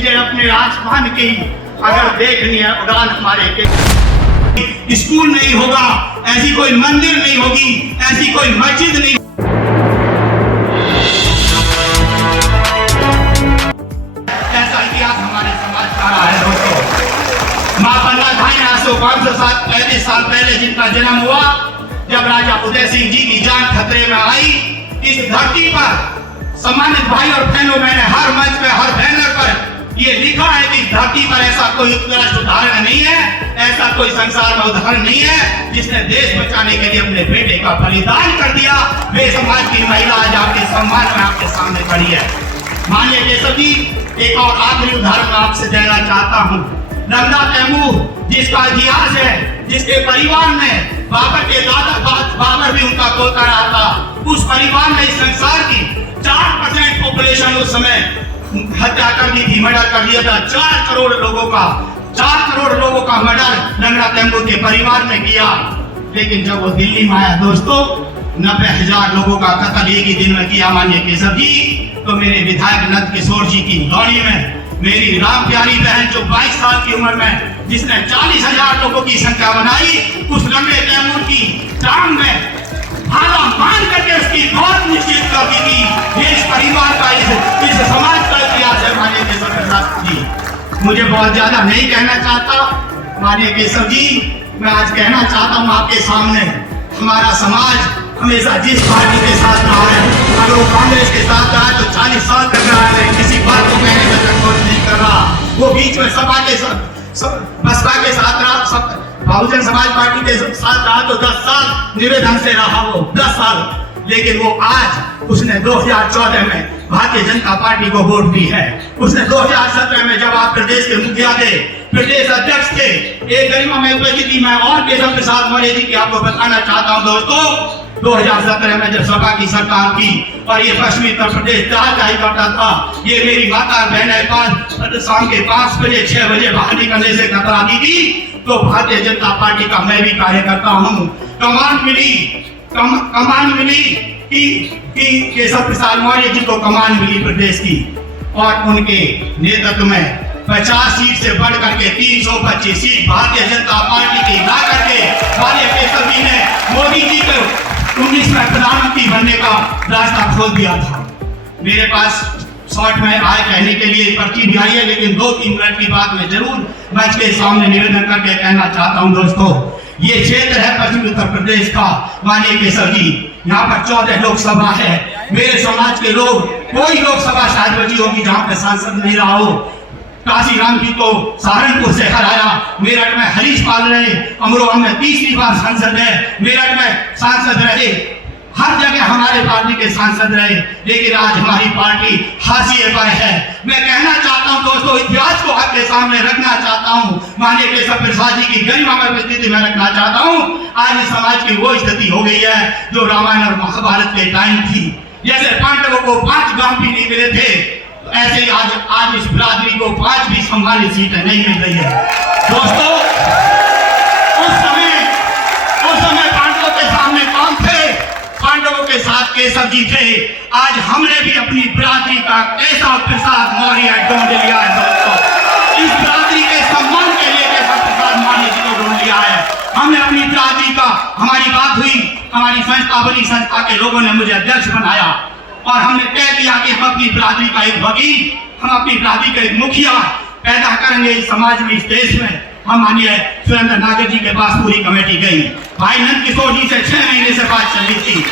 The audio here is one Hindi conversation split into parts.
मुझे अपने आसमान की अगर देखनी है उड़ान हमारे के स्कूल नहीं होगा, ऐसी कोई मंदिर नहीं होगी, ऐसी कोई मस्जिद नहीं, ऐसा इतिहास हमारे समाज का रहा है दोस्तों। माँ पन्ना भाई आज से 535 साल पहले जिनका जन्म हुआ, जब राजा उदय सिंह जी की जान खतरे में आई, इस धरती पर सम्मानित भाई और बहनों, मैंने हर मंच पे हर बैनर पर ये लिखा है कि धरती पर ऐसा कोई उत्कृष्ट उदाहरण नहीं है, ऐसा कोई संसार में उदाहरण नहीं है जिसने देश बचाने के लिए अपने बेटे का बलिदान कर दिया। वे समाज की महिला आज आपके सम्मान में आपके सामने खड़ी है। माननीय केशव जी, एक और आखिरी उदाहरण आपसे देना चाहता हूँ। नंदा तैमूर जिसका इतिहास है, जिसके परिवार में बाबर के दादा बाबर भी उनका पोता रहा था, उस परिवार ने इस संसार की 4% पॉपुलेशन उस समय हत्या कर दी थी, मर्डर कर दिया था। 4 करोड़ लोगों का मर्डर नंदा तैमूर के परिवार ने किया। लेकिन जब वो दिल्ली में आया दोस्तों, 90,000 लोगों का कत्ल एक ही दिन में किया माननीय केशव जी। तो मेरे विधायक नंद किशोर जी की लौड़ी में मेरी राम प्यारी बहन जो 22 साल की उम्र में जिसने 40,000 लोगों की संख्या बनाई, उस नंदे तैमूर की टांग में भाला मान करके उसकी मौत निश्चित कर दी थी। ये इस परिवार का इस समाज का इतिहास है माननीय केशव प्रसाद जी। मुझे बहुत ज्यादा नहीं कहना चाहता माननीय केशव जी, मैं आज कहना चाहता हूँ आपके सामने, हमारा समाज हमेशा जिस पार्टी के साथ रहा है, अगर वो कांग्रेस के साथ रहा है तो 40 साल तक रहा है, किसी बात को कहने में संकोच नहीं कर रहा। वो बीच में बसपा के साथ रहा, बहुजन समाज पार्टी के साथ रहा तो 10 साल निवेदन से रहा, वो 10 साल। लेकिन वो आज उसने 2014 में भारतीय जनता पार्टी को वोट दी है। उसने 2017 में जब आप प्रदेश के मुखिया थे, प्रदेश अध्यक्ष थे, एक गरिमा में उपस्थिति में और केशव प्रसाद मौर्य जी की आपको बताना चाहता हूँ दोस्तों, 2017 में जब सपा की सरकार थी और ये पश्चिमी उत्तर प्रदेश ही करता था, ये मेरी माता बहनें शाम के 5 बजे 6 बजे बाहर निकलने से कतराती थी, तो भारतीय जनता पार्टी का मैं भी कार्यकर्ता हूँ। कमान मिली कि केशव प्रसाद मौर्य जी को कमान मिली प्रदेश की, और उनके नेतृत्व में 50 सीट से बढ़ करके 325 सीट भारतीय जनता पार्टी की ला करके माननीय केशव जी ने मोदी जी को 19 में प्रधानमंत्री बनने का रास्ता खोल दिया था। मेरे पास शॉर्ट में आए कहने के लिए पर्ची भी आई है, लेकिन 2-3 मिनट की बात में जरूर मंच के सामने निवेदन करके कहना चाहता हूं दोस्तों, ये क्षेत्र है पश्चिमी उत्तर प्रदेश का माननीय केशव जी, यहाँ पर 14 लोकसभा है। मेरे समाज के लोग, कोई लोकसभा शायद बची होगी जहाँ पे सांसद नहीं रहा हो। काशीराम जी को सहारनपुर से हराया, मेरठ में हरीश पाल रहे, अमरोहा में 30वीं बार सांसद है, मेरठ में सांसद रहे, हर जगह हमारे पार्टी के सांसद रहे, लेकिन आज हमारी पार्टी हाशिए पर है। मैं कहना चाहता हूं दोस्तों, इतिहास को आपके सामने रखना चाहता हूं, माननीय केशव प्रसाद जी की गरिमा में स्थिति में रखना चाहता हूं। आज इस समाज की वो स्थिति हो गई है जो रामायण और महाभारत के टाइम थी। जैसे पांडवों को 5 गांव भी नहीं मिले थे, ऐसे ही आज इस बिरादरी को 5 भी सम्मानित सीटें नहीं मिल रही है दोस्तों। उस समय पांडवों के सामने कौन थे? पांडवों के साथ केशव जी थे। आज हमने भी अपनी बिरादरी का केशव प्रसाद मौर्य ढूंढ लिया है दोस्तों। इस बिरादरी के सम्मान के लिए केशव प्रसाद मौर्य जी को ढूंढ लिया है। हमने अपनी बिरादरी का, हमारी बात हुई, हमारी संस्था बनी, संस्था के लोगों ने मुझे अध्यक्ष बनाया और हमने तय किया कि हम अपनी बिरादरी का एक वकील, हम अपनी बिरादरी का एक मुखिया पैदा करेंगे इस समाज में, इस देश में। हम माननीय सुरेंद्र नागर जी के पास पूरी कमेटी गई, भाई नंद किशोर जी से 6 महीने से बात चल रही थी।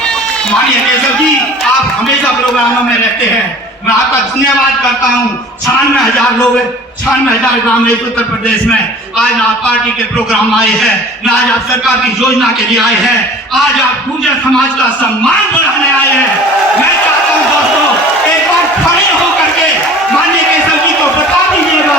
माननीय केशव जी, आप हमेशा प्रोग्रामों में रहते हैं, मैं आपका धन्यवाद करता हूँ। 96,000 लोग, 96,000 ग्राम है उत्तर प्रदेश में। आज आप पार्टी के प्रोग्राम आए हैं, आज आप सरकार की योजना के लिए आए हैं, आज आप गुर्जर समाज का सम्मान बढ़ाने आए हैं। मैं चाहता हूँ दोस्तों, एक बार खड़े होकर के माननीय केशव जी को बता दीजिएगा,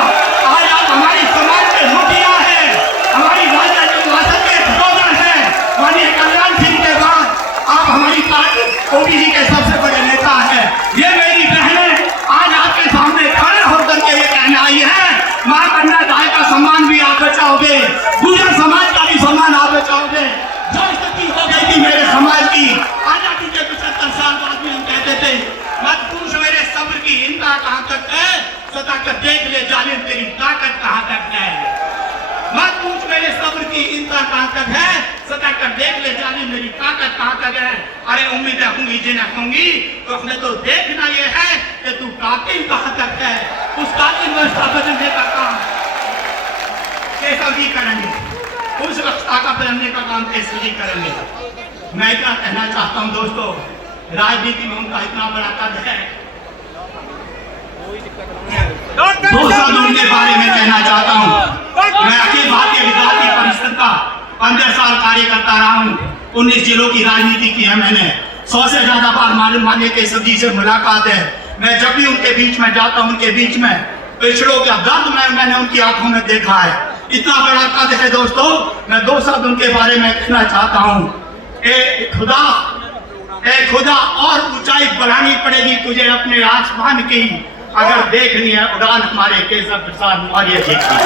आज आप हमारी समाज के मुखिया हैं, हमारी राजद के प्रोग्राम हैं। माननीय कल्याण सिंह के बाद आप हमारी पार्टी ओबीसी के सबसे बड़े नेता हैं। ये मेरी बहनें आज आपके सामने खड़े होकर के ये कहने आई है, मां कन्या दाई का सम्मान भी आप बचाओगे, गुर्जर समाज का भी सम्मान आप बचाओगे। जो स्थिति हो गई थी मेरे समाज की, आजादी के 75 साल बाद भी हम की इंतहा कहाँ तक है, सता कर देख ले जानी मेरी ताकत कहाँ तक है। अरे उम्मीदें होंगी जिन्हें होंगी, तो अपने तो देखना ये है कि तू कातिल कहाँ तक है। उस कातिल व्यवस्था बदलने का काम केशव जी करेंगे, उस व्यवस्था का बदलने का काम केशव जी करेंगे। मैं क्या कहना चाहता हूँ दोस्तों, राजनीति में उनका इतना बड़ा कद है। 2 साल उनके बारे में कहना चाहता हूँ। मैं अखिल भारतीय विद्यार्थी परिषद का 15 साल कार्य करता रहा हूँ। 19 जिलों की राजनीति की है मैंने। 100 से ज्यादा बार माननीय केशव जी से मुलाकात है। मैं जब भी उनके बीच में जाता हूँ, उनके बीच में पिछड़ों का दर्द मैंने उनकी आंखों में देखा है। इतना बड़ा कद है दोस्तों। मैं 2 शब्द उनके बारे में कहना चाहता हूँ। खुदा और ऊंचाई बढ़ानी पड़ेगी तुझे अपने आसमान की, अगर देखनी है उड़ान हमारे केशव प्रसाद मौर्य जी की।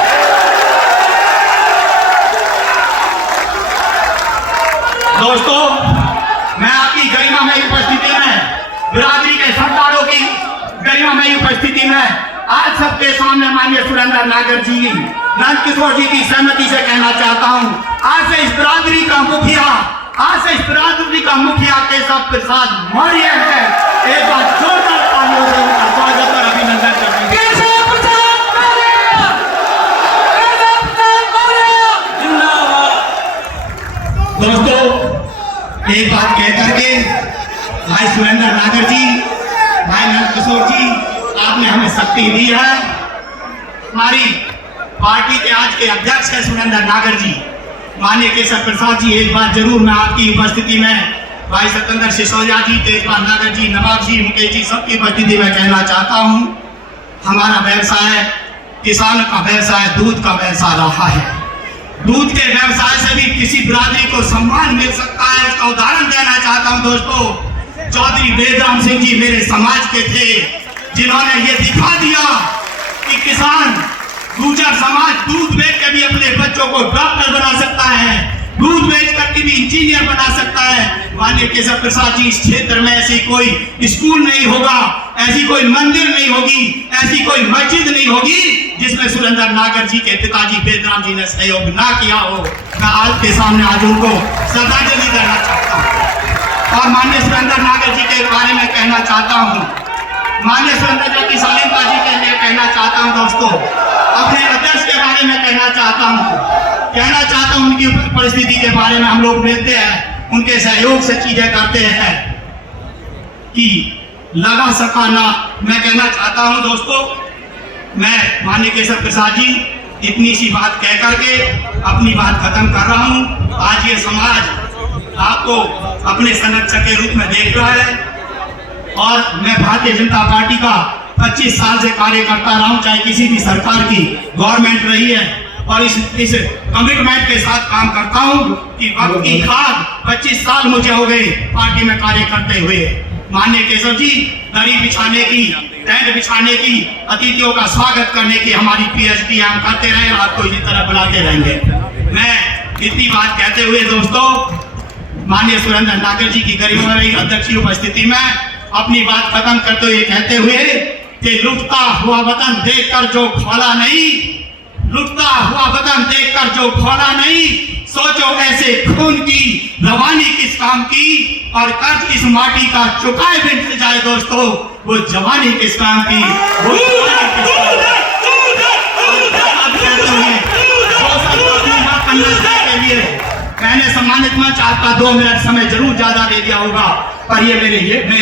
दोस्तों, मैं आपकी गरिमामय उपस्थिति में, बिरादरी के सरदारों की गरिमामय उपस्थिति में आज सबके सामने माननीय सुरेंद्र नागर जी, नंद किशोर जी की सहमति से कहना चाहता हूँ, आज से इस बिरादरी का मुखिया केशव प्रसाद मौर्य है। एक बार जोरदार तालियों से उनका स्वागत और अभिनंदन करेंगे। दोस्तों, एक बात कह करके भाई सुरेंद्र नागर जी, भाई नंद किशोर जी, आपने हमें शक्ति दी है। हमारी पार्टी के आज के अध्यक्ष है सुरेंद्र नागर जी, माननीय केशव प्रसाद जी। एक बार जरूर मैं आपकी उपस्थिति में भाई सत्येंद्र सिसोदिया जी, तेजपाल नागर जी, नवाब जी, मुकेश जी, सबकी उपस्थिति में कहना चाहता हूँ, हमारा व्यवसाय किसान का व्यवसाय, दूध का व्यवसाय रहा है। दूध के व्यवसाय से भी किसी बिरादरी को सम्मान मिल सकता है, उसका उदाहरण देना चाहता हूँ दोस्तों। चौधरी बेदराम सिंह जी मेरे समाज के थे, जिन्होंने ये दिखा दिया कि किसान, गुर्जर समाज दूध बेच के भी अपने बच्चों को डॉक्टर बना सकता है, दूध बेच करके भी इंजीनियर बना सकता है। माननीय केशव प्रसाद जी, इस क्षेत्र में ऐसी कोई स्कूल नहीं होगा, ऐसी कोई मंदिर नहीं होगी, ऐसी कोई मस्जिद नहीं होगी जिसमें सुरेंद्र नागर जी के पिताजी बेदराम जी ने सहयोग ना किया हो। मैं आपके सामने आज उनको श्रद्धांजलि देना चाहता हूँ और माननीय सुरेंद्र नागर जी के बारे में कहना चाहता हूँ, माननीय सुरेंद्र जी की शालीनता जी के लिए कहना चाहता हूँ दोस्तों, अपने अध्यक्ष के बारे में कहना चाहता हूँ, उनकी परिस्थिति के बारे में हम लोग मिलते हैं, उनके सहयोग से चीजें करते हैं कि लगा सका ना। मैं कहना चाहता हूं दोस्तों, मैं माननीय केशव प्रसाद जी इतनी सी बात कह करके अपनी बात खत्म कर रहा हूं। आज ये समाज आपको अपने संरक्षक के रूप में देख रहा है और मैं भारतीय जनता पार्टी का 25 साल से कार्य करता रहा हूं, चाहे किसी भी सरकार की गवर्नमेंट रही है, और इस कमिटमेंट के साथ काम करता हूं कि वक्त की खाद 25 साल मुझे हो गए पार्टी में कार्य करते हुए। माननीय केशव जी, दरी बिछाने की, टेंट बिछाने की, अतिथियों का स्वागत करने की हमारी पीएचडी हम करते रहे, आपको इसी तरह बुलाते रहेंगे। मैं इतनी बात कहते हुए दोस्तों, माननीय सुरेंद्र नागर जी की गरिमामय अध्यक्ष की उपस्थिति में अपनी बात खत्म करते हुए कहते हुए कि लुटता हुआ वतन देखकर जो खोला नहीं, लुटता हुआ वतन देखकर जो खोला नहीं, सोचो ऐसे खून की रवानी किस काम की, और कर्ज इस माटी का चुकाए बिन जाए दोस्तों, वो जवानी किस काम की, वो जवानी किस काम की। मैंने सम्मानित मंच आपका 2 मिनट समय जरूर ज्यादा दे दिया होगा, पर ये मेरे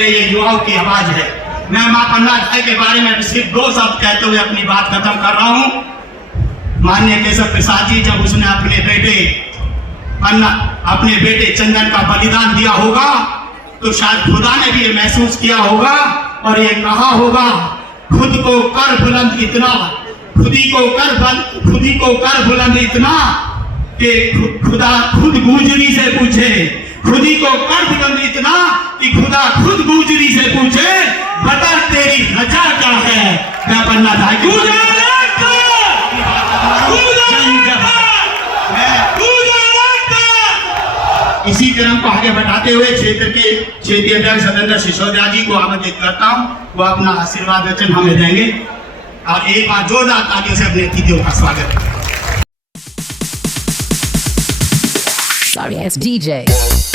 ये युवाओं की आवाज है। मैं मां पन्ना भाई के बारे में सिर्फ 2 शब्द कहते हुए अपनी बात खत्म कर रहा हूँ। माननीय केशव प्रसाद जी, जब उसने अपने बेटे चंदन का बलिदान दिया होगा तो शायद खुदा ने भी ये महसूस किया होगा और ये कहा होगा, खुद को कर बुलंद इतना, खुदी को कर बुलंद इतना कि खुदा खुद गुजरी से पूछे, खुदी को कर बुलंद इतना कि खुदा खुद गुजरी से पूछे, बता तेरी रजा क्या है। मैं पन्ना भाई इसी क्रम को आगे बढ़ाते हुए क्षेत्र के क्षेत्रीय अध्यक्ष सत्येंद्र सिसोदिया जी को आमंत्रित करता हूं, वो अपना आशीर्वाद वचन हमें देंगे और एक बार जोरदार तालियों से अपने अतिथियों का स्वागत। sorry ass DJ.